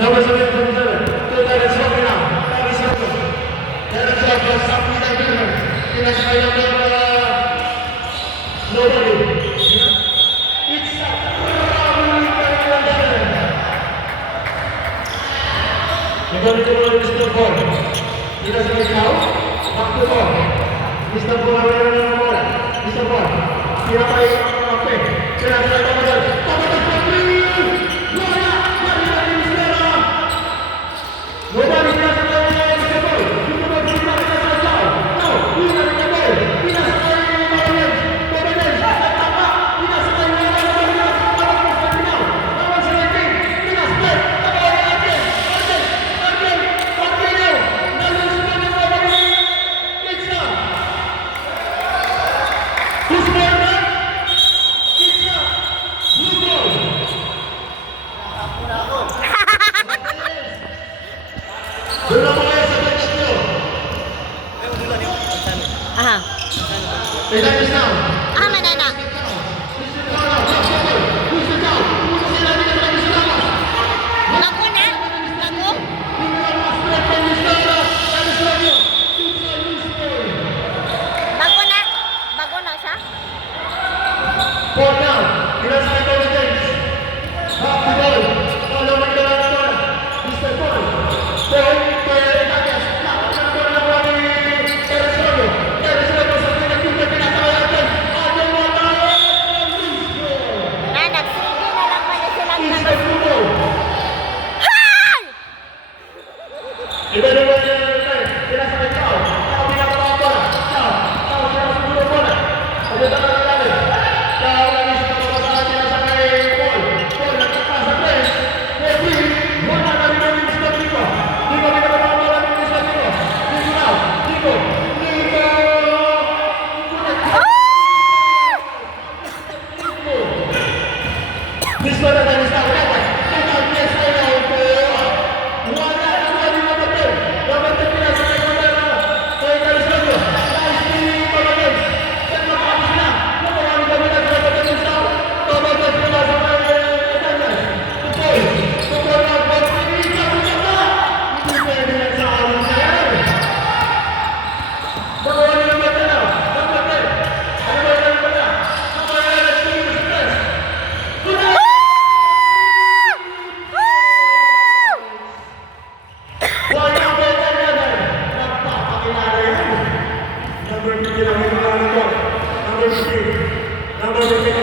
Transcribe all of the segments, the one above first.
Number 727, Totally Smoking Out, Totally Smoking. That's all, something that different. In a kind of nobody. It's a you're going to do Mr. Paul. He doesn't make out. Back to Paul. Mr. Paul, Mr. Paul. Pinapay ang kape. Pinapay ang kape. Nobody has a ball. You cannot do that. No, you cannot do that. He doesn't play in the bench. He doesn't play in the bench. No one's anything. He doesn't play. It's not. Who's more than? It's not. Blue ball. Dulu mo kayo sa bench nyo. Aha. May time is now. Ah, manana. Bago na? Bago? Bago na? Bago na siya? Ball now. Pinasakay ko na James. Back to ball. Follow ng dalawang Mr. Paul. Paul. Na, nagsilbi na lang pala silang nag- Hay!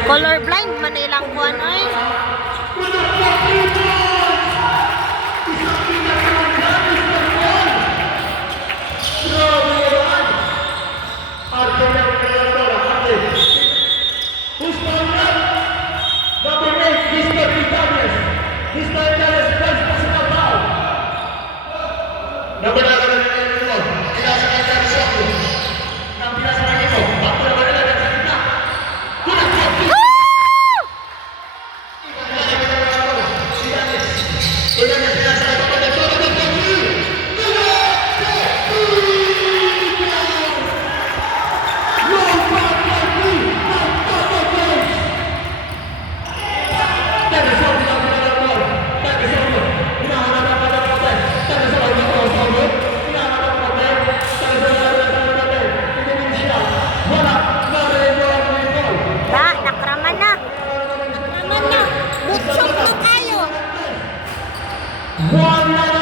Colorblind man ilang kuan ay. Nakraman na. Butsok na kayo. One